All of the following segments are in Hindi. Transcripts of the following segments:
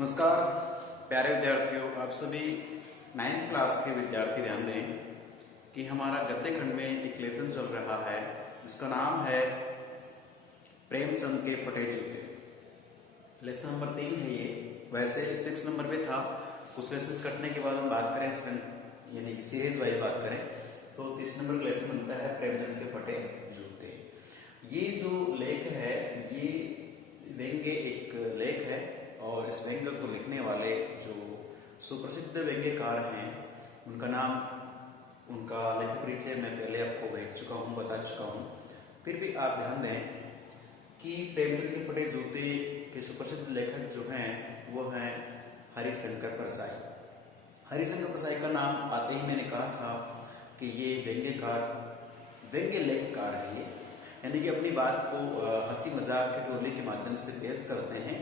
नमस्कार प्यारे विद्यार्थियों, आप सभी 9th क्लास के विद्यार्थी ध्यान दें कि हमारा गद्य खंड में एक लेसन चल रहा है जिसका नाम है प्रेमचंद के फटे जूते। लेसन नंबर 3 है ये। वैसे 6 नंबर पे था, कुछ लेसन कटने के बाद हम बात करें यानी कि सीरीज वाइज बात करें तो 30 नंबर का लेसन बनता है प्रेमचंद के फटे जूते। ये जो लेख है ये व्यंग्य एक लेख है और इस व्यंग्य को लिखने वाले जो सुप्रसिद्ध व्यंग्यकार हैं उनका नाम, उनका लेखक परिचय मैं पहले आपको भेज चुका हूँ, बता चुका हूँ। फिर भी आप ध्यान दें कि प्रेमचंद के फटे जूते के सुप्रसिद्ध लेखक जो हैं वो हैं हरिशंकर परसाई। हरिशंकर परसाई का नाम आते ही मैंने कहा था कि ये व्यंग्य लेखकार है ये, यानी कि अपनी बात को हंसी मजाक के टोली के माध्यम से पेश करते हैं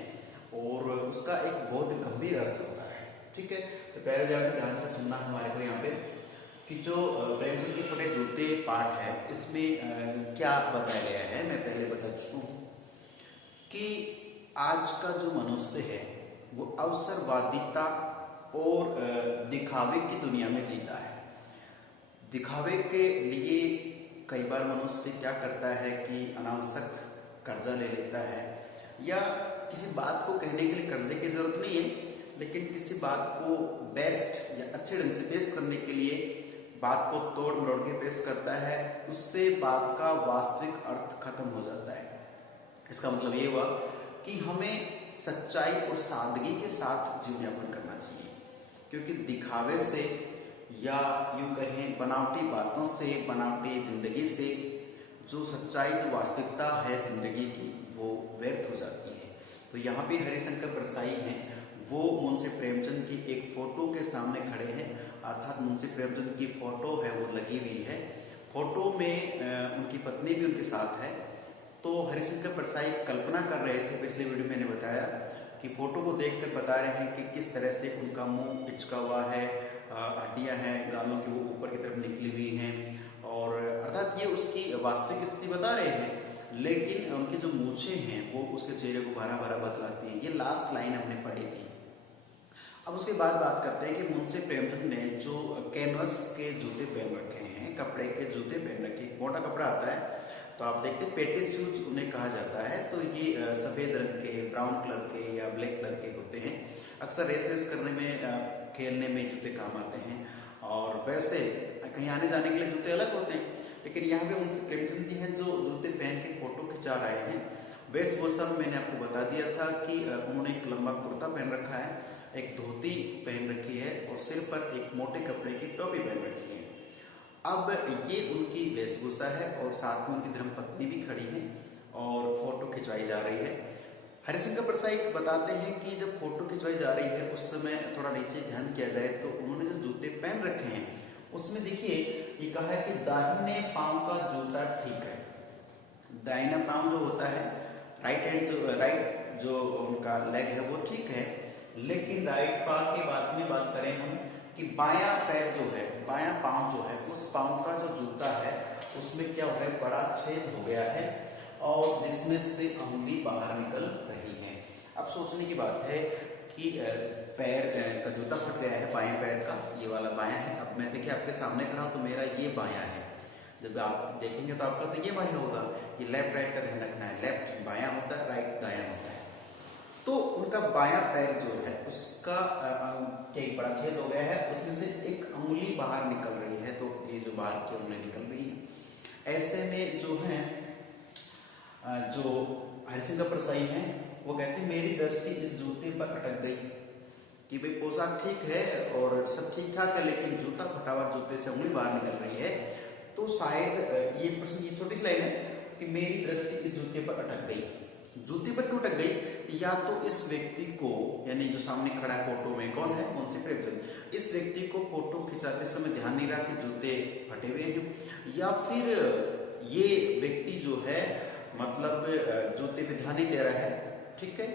और उसका एक बहुत गंभीर अर्थ होता है। ठीक है, तो पहले जाकर ध्यान से सुनना हमारे को यहाँ पे कि जो प्रेमचंद के फटे जूते पाठ है इसमें क्या बताया गया है। मैं पहले बता चुका हूँ कि आज का जो मनुष्य है वो अवसरवादिता और दिखावे की दुनिया में जीता है। दिखावे के लिए कई बार मनुष्य क्या करता है कि अनावश्यक कर्जा ले लेता है, या किसी बात को कहने के लिए कर्जे की जरूरत नहीं है, लेकिन किसी बात को बेस्ट या अच्छे ढंग से पेश करने के लिए बात को तोड़ मरोड़ के पेश करता है, उससे बात का वास्तविक अर्थ खत्म हो जाता है। इसका मतलब ये हुआ कि हमें सच्चाई और सादगी के साथ जीवन यापन करना चाहिए, क्योंकि दिखावे से या यूं कहें बनावटी बातों से, बनावटी जिंदगी से जो सच्चाई, जो वास्तविकता है जिंदगी की, वो व्यर्थ हो जाती है। तो यहाँ पे हरिशंकर परसाई हैं, वो मुंशी प्रेमचंद की एक फोटो के सामने खड़े हैं, अर्थात मुंशी प्रेमचंद की फोटो है वो लगी हुई है। फोटो में उनकी पत्नी भी उनके साथ है। तो हरिशंकर परसाई कल्पना कर रहे थे, पिछले वीडियो में मैंने बताया कि फोटो को देखकर बता रहे हैं कि किस तरह से उनका मुंह पिचका हुआ है, हड्डियां हैं गालों की वो ऊपर की तरफ निकली हुई हैं, और अर्थात ये उसकी वास्तविक स्थिति बता रहे हैं, लेकिन उनकी जो मूछें हैं वो उसके चेहरे को भरा भरा बतलाती हैं। ये लास्ट लाइन हमने पढ़ी थी। अब उसके बाद बात करते हैं कि मुंशी प्रेमचंद ने जो कैनवस के जूते पहन रखे हैं, कपड़े के जूते पहन रखे, मोटा कपड़ा आता है तो आप देखते हैं पेटिस शूज उन्हें कहा जाता है। तो ये सफेद रंग के, ब्राउन कलर के या ब्लैक कलर के होते हैं। अक्सर रेस करने में, खेलने में जूते काम आते हैं, और वैसे कहीं आने जाने के लिए जूते अलग होते हैं। लेकिन यहाँ पे उनसे प्रेमचंद जी हैं जो जूते पहन के फोटो खिंचा रहे हैं। वेशभूषा में मैंने आपको बता दिया था कि उन्होंने एक लंबा कुर्ता पहन रखा है, एक धोती पहन रखी है और सिर पर एक मोटे कपड़े की टोपी पहन रखी है। अब ये उनकी वेशभूषा है और साथ में उनकी धर्मपत्नी भी खड़ी है और फोटो खिंचवाई जा रही है। हरिशंकर परसाई बताते हैं कि जब फोटो खिंचवाई जा रही है उस समय थोड़ा नीचे ध्यान किया जाए तो उन्होंने जो जूते पहन रखे हैं उसमें देखिए ये कहा है कि दाहिने पांव का जूता ठीक है। दाहिना पांव जो होता है, राइट जो उनका लेग है वो ठीक है, लेकिन राइट पांव के बाद में बात करें हम कि बायां पैर जो है, बायां पांव जो है, उस पांव का जो जूता है उसमें क्या हो गया, बड़ा छेद हो गया है और जिसमें से अंगुली बाहर निकल रही है। अब सोचने की बात है कि पैर का जूता फट गया है बाएं पैर का, ये वाला बायां है। अब मैं देखिए आपके सामने खड़ा हूं तो मेरा ये बायां है, जब आप देखेंगे तो आपका तो ये बायां होगा। ये लेफ्ट राइट का ध्यान रखना है, लेफ्ट बायां होता है, राइट दायां होता है। तो उनका बायां पैर जो है उसका एक बड़ा छेद हो गया है, उसमें से एक अंगुली बाहर निकल रही है। तो ये जो बाहर की उंगली निकल रही है, ऐसे में जो है जो हरिशंकर परसाई हैं वो कहते हैं मेरी दृष्टि इस जूते पर अटक गई कि भाई पोशाक ठीक है और सब ठीक ठाक है, लेकिन जूता फटा हुआ, जूते से उंगली बाहर निकल रही है। तो शायद ये प्रश्न, ये छोटी सी लाइन है कि मेरी दृष्टि इस जूते पर अटक गई। जूते पर क्यों अटक गई? या तो इस व्यक्ति को, यानी जो सामने खड़ा है फोटो में, कौन है, मुंशी प्रेमचंद, इस व्यक्ति को फोटो खिंचाते समय ध्यान नहीं रहा कि जूते फटे हुए हैं, या फिर ये व्यक्ति जो है मतलब जूते पे ध्यान नहीं दे रहा है, ठीक है,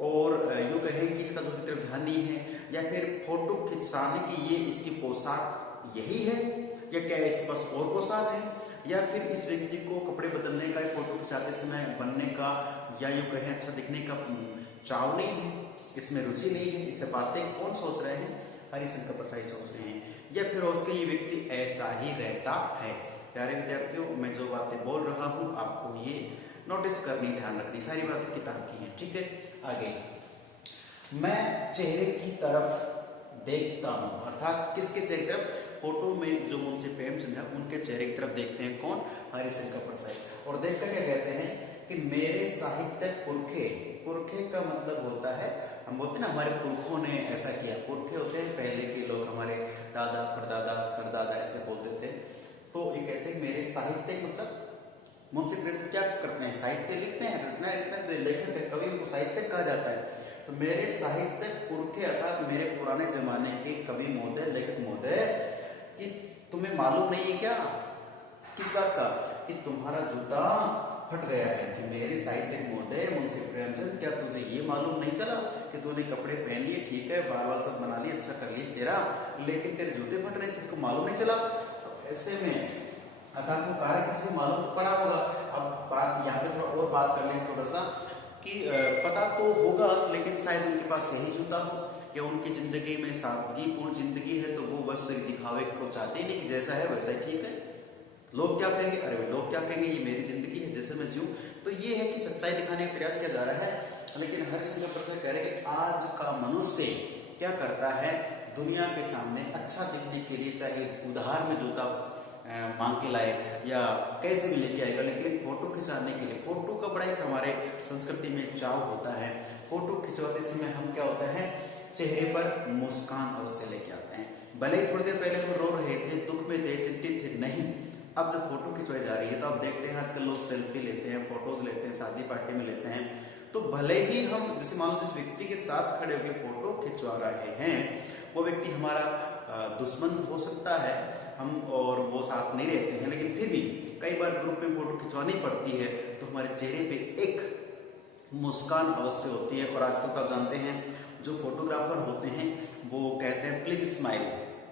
और यूं कहें कि इसका जूते तरफ ध्यान नहीं है, या फिर फोटो खिंचाने की ये इसकी पोशाक यही है, या क्या इसके पास और पोशाक है, या फिर इस व्यक्ति को कपड़े बदलने का, फोटो खिंचाते समय बनने का, या यूं कहें अच्छा दिखने का चाव नहीं है, इसमें रुचि नहीं है। इससे बातें कौन सोच रहे हैं? हरिशंकर प्रसाद सोच रहे हैं, या फिर उसके ये व्यक्ति ऐसा ही रहता है। प्यारे विद्यार्थियों, मैं जो बातें बोल रहा हूँ आपको ये नोटिस करनी, ध्यान रखनी, सारी बातें किताब की हैं। ठीक है, आगे मैं चेहरे की तरफ देखता हूँ, अर्थात किसके चेहरे की तरफ? फोटो में जो मुंशी प्रेमचंद है उनके चेहरे की तरफ देखते हैं। कौन? हरिशंकर प्रसाद। और देखकर क्या कहते हैं कि मेरे साहित्यिक पुरखे, पुरखे का मतलब होता है, हम बोलते हैं ना हमारे पुरखों ने ऐसा किया। पुरखे होते हैं पहले के लोग, हमारे दादा परदादा सरदादा ऐसे बोलते थे। तो ये कहते हैं मेरे साहित्यिक मतलब मुंशी प्रेमचंद क्या करते हैं? साहित्य लिखते हैं, रचना लिखते हैं, लेखक है, कवि को साहित्यिक कहा जाता है। तो मेरे साहित्यिक पुरखे अर्थात मेरे पुराने जमाने के कवि महोदय, लेखक महोदय, कि तुम्हें मालूम नहीं है क्या? किस बात का? कि तुम्हारा जूता फट गया है। कि मेरे साहित्यिक महोदय मुंशी प्रेमचंद, क्या तुझे ये मालूम नहीं चला कि तूने कपड़े पहन लिए, ठीक है, बाल बाल सब बना लिए, अच्छा कर लिए चेहरा, लेकिन तेरे जूते फट रहे थे, तुझको मालूम नहीं चला? ऐसे में अर्थात वो कहा कि तुझे मालूम तो पड़ा होगा। अब बात यहाँ पे थोड़ा और बात कर लें थोड़ा सा, कि पता तो होगा लेकिन शायद उनके पास यही जूता हो, या उनकी जिंदगी में सादगीपूर्ण जिंदगी है, तो वो बस दिखावे को चाहते ही नहीं कि जैसा है वैसा ही ठीक है। लोग क्या कहेंगे? अरे भाई लोग क्या कहेंगे, ये मेरी जिंदगी है, जैसे मैं जीऊं। तो ये है कि सच्चाई दिखाने का प्रयास किया जा रहा है। लेकिन हरिशंकर प्रसाद कह रहे हैं कि आज का मनुष्य क्या करता है? दुनिया के सामने अच्छा दिखने के लिए चाहे उधार में जूता मांग के लाए या कैसे भी लेके आएगा, लेकिन फोटो खिंचाने के लिए, फोटो का बड़ा एक हमारे संस्कृति में चाव होता है। फोटो खिंचवाते समय हम क्या होता है, चेहरे पर मुस्कान अवश्य लेके आते हैं। भले ही थोड़ी देर पहले वो रो रहे थे, दुख में थे, चिंतित थे, नहीं, अब जब फोटो खिंचवाई जा रही है तो आप देखते हैं आजकल लोग सेल्फी लेते हैं, फोटोज लेते हैं, शादी पार्टी में लेते हैं। तो भले ही हम जैसे मान लो जिस व्यक्ति के साथ खड़े होकर फोटो खिंचवा रहे हैं वो व्यक्ति हमारा दुश्मन हो सकता है, हम और वो साथ नहीं रहते हैं, लेकिन फिर भी कई बार ग्रुप में फोटो खिंचवानी पड़ती है तो हमारे चेहरे पे एक मुस्कान अवश्य होती है। और आजकल तो आप जानते हैं जो फोटोग्राफर होते हैं वो कहते हैं प्लीज स्माइल,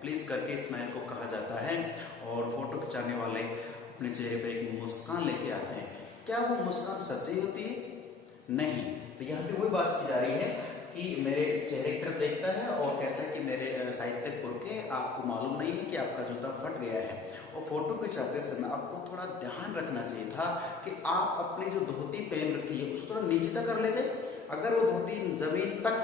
प्लीज करके स्माइल को कहा जाता है। और फोटो खिंचाने वाले अपने चेहरे पे एक मुस्कान लेके आते हैं। क्या वो मुस्कान सच्ची होती है? नहीं। तो यहाँ पे वही बात की जा रही है कि मेरे चेहरे की तरफ देखता है और कहता है कि मेरे साहित्यिक पुरखे, आपको मालूम नहीं है कि आपका जूता फट गया है। और फोटो खिंचाते समय आपको थोड़ा ध्यान रखना चाहिए था कि आप अपनी जो धोती पहन रखी है उसको थोड़ा नीचे तक कर लेते। अगर वो धोती जमीन तक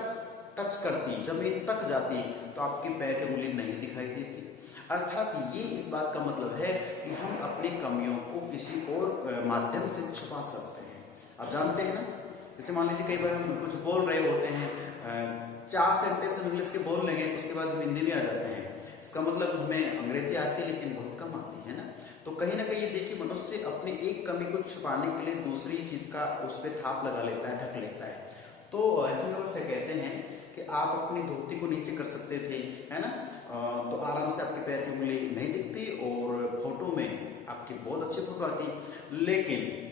टच करती, जमीन तक जाती, तो आपके पैर की उंगली नहीं दिखाई देती। अर्थात ये इस बात का मतलब है कि हम अपनी कमियों को किसी और माध्यम से छुपा सकते हैं। आप जानते हैं ना, जैसे मान लीजिए कई बार हम कुछ बोल रहे होते हैं, 4 सेंटेंस हम इंग्लिश के बोल लेंगे, उसके बाद हम हिंदी में आ जाते हैं। इसका मतलब हमें अंग्रेजी आती है लेकिन बहुत कम आती है ना। तो कहीं ना कहीं ये देखिए मनुष्य अपनी एक कमी को छुपाने के लिए दूसरी चीज का उस पर थाप लगा लेता है, ढक लेता है। तो हरिशंकर से कहते हैं कि आप अपनी धोती को नीचे कर सकते थे, है ना, तो आराम से आपके पैर की उंगली नहीं दिखती और फोटो में आपकी बहुत अच्छी फोटो आती। लेकिन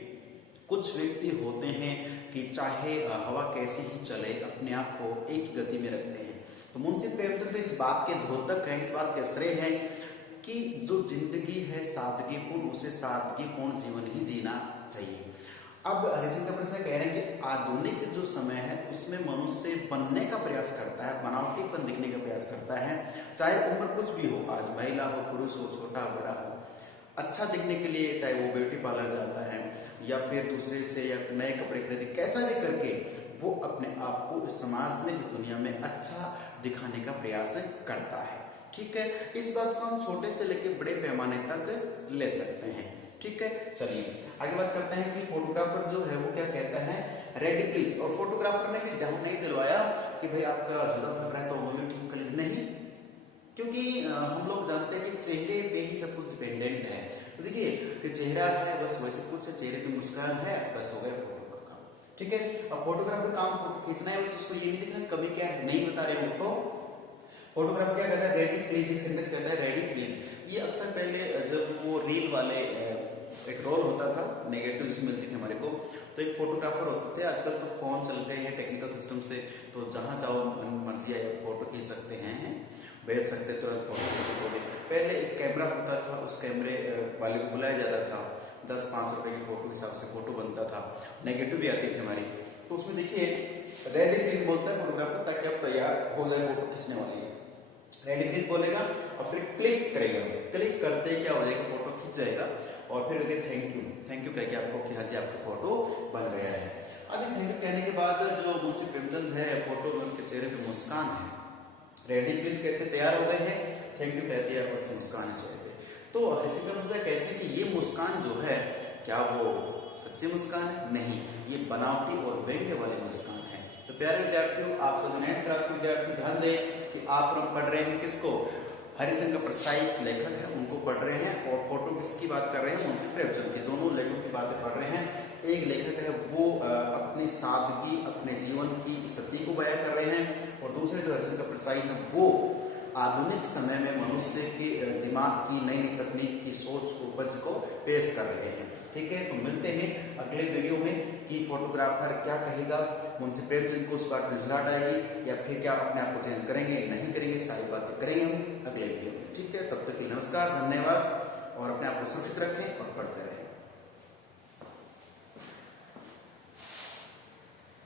कुछ व्यक्ति होते हैं कि चाहे हवा कैसी ही चले अपने आप को एक ही गति में रखते हैं। तो मुंशी प्रेमचंद तो इस बात के द्योतक हैं, इस बात के श्रेय है कि जो जिंदगी है सादगीपूर्ण, उसे सादगीपूर्ण जीवन ही जीना चाहिए। अब हरिशंकर प्रसाद कह रहे हैं कि आधुनिक जो समय है उसमें मनुष्य बनने का प्रयास करता है, बनावटीपन दिखने का प्रयास करता है, चाहे उम्र कुछ भी हो, आज महिला हो, पुरुष हो, छोटा बड़ा हो, अच्छा दिखने के लिए चाहे वो ब्यूटी पार्लर जाता है या फिर दूसरे से या नए कपड़े खरीदे, कैसा भी करके वो अपने आप को इस समाज में, इस दुनिया में अच्छा दिखाने का प्रयास करता है। ठीक है, इस बात को हम छोटे से लेकर बड़े पैमाने तक ले सकते हैं। ठीक है, चलिए आगे बात करते हैं कि फोटोग्राफर जो है वो क्या कहता है, रेडी प्लीज। और फोटोग्राफर ने फिर जहां नहीं दिलवाया कि भाई आपका जुदा फट रहा है तो उंगली ठीक कर लीजिए, नहीं, क्योंकि हम लोग जानते हैं कि चेहरे पे ही सब कुछ डिपेंडेंट है। तो देखिए कि चेहरा है बस वैसे कुछ है, चेहरे पे मुस्कान है, बस हो गया फोटो का काम। ठीक है, अब फोटोग्राफर काम फोटो खींचना है, बस उसको ये नहीं दिखना कमी क्या है, नहीं बता रहे हो। तो फोटोग्राफर क्या कहता है, रेडी प्लीज, एक सेंटेंस कहता है रेडी प्लीज। ये अक्सर पहले जब वो रील वाले एक रोल होता था, नेगेटिव्स मिलती थी हमारे को, तो एक फोटोग्राफर होते थे। आजकल तो फोन चल गए हैं टेक्निकल सिस्टम से, तो जहां जाओ मर्जी आए फोटो खींच सकते हैं। भेज सकते तुरंत फोटो किसी को भी। पहले एक कैमरा होता था, उस कैमरे वाले को बुलाया जाता था, 10-5 रुपए की फोटो के हिसाब से फोटो बनता था, नेगेटिव भी आती थी हमारी। तो उसमें देखिए रेडी प्लीज बोलता है फोटोग्राफर ताकि आप तैयार हो जाए फोटो खींचने वाली है। रेडी प्लीज बोलेगा और फिर क्लिक करेगा, क्लिक करते ही क्या हो जाएगा, फोटो खींच जाएगा और फिर थैंक यू कह के आपको कि हाँ जी आपका फोटो बन गया है। अभी थैंक यू कहने के बाद जो मुंशी प्रेमचंद है, फोटो में उनके चेहरे पे मुस्कान है। रेडी प्लीज कहते तैयार हो गए हैं, थैंक यू कहती है, बस मुस्कान है चेहरे पे। तो हर्षिका मिर्जा कहते हैं कि ये मुस्कान जो है क्या वो सच्ची मुस्कान है? नहीं, ये बनावटी और व्यंग्य वाली मुस्कान है। तो प्यारे विद्यार्थियों, आप सभी 9th क्लास के विद्यार्थी ध्यान दें कि आप लोग पढ़ रहे हैं किसको? हरिशंकर प्रसाई लेखक है उनको पढ़ रहे हैं, और फोटो किसकी बात कर रहे हैं? मुंशी प्रेमचंद की। दोनों लेखकों की बातें पढ़ रहे हैं। एक लेखक है वो अपनी सादगी, अपने जीवन की स्थिति को बयां कर रहे हैं, और दूसरे जो हरिशंकर प्रसाई है वो आधुनिक समय में मनुष्य के दिमाग की नई नई तकनीक की सोच उपज को पेश कर रहे हैं। ठीक है, तो मिलते हैं अगले वीडियो में कि फोटोग्राफर क्या कहेगा, मुंशी प्रेमचंद को उस बात में झुलाट आएगी या फिर क्या अपने आप को चेंज करेंगे, नहीं करेंगे, सारी बातें करेंगे हम अगले वीडियो में। ठीक है, तब तक के लिए नमस्कार, धन्यवाद, और अपने आप को सुरक्षित रखें और पढ़ते रहें।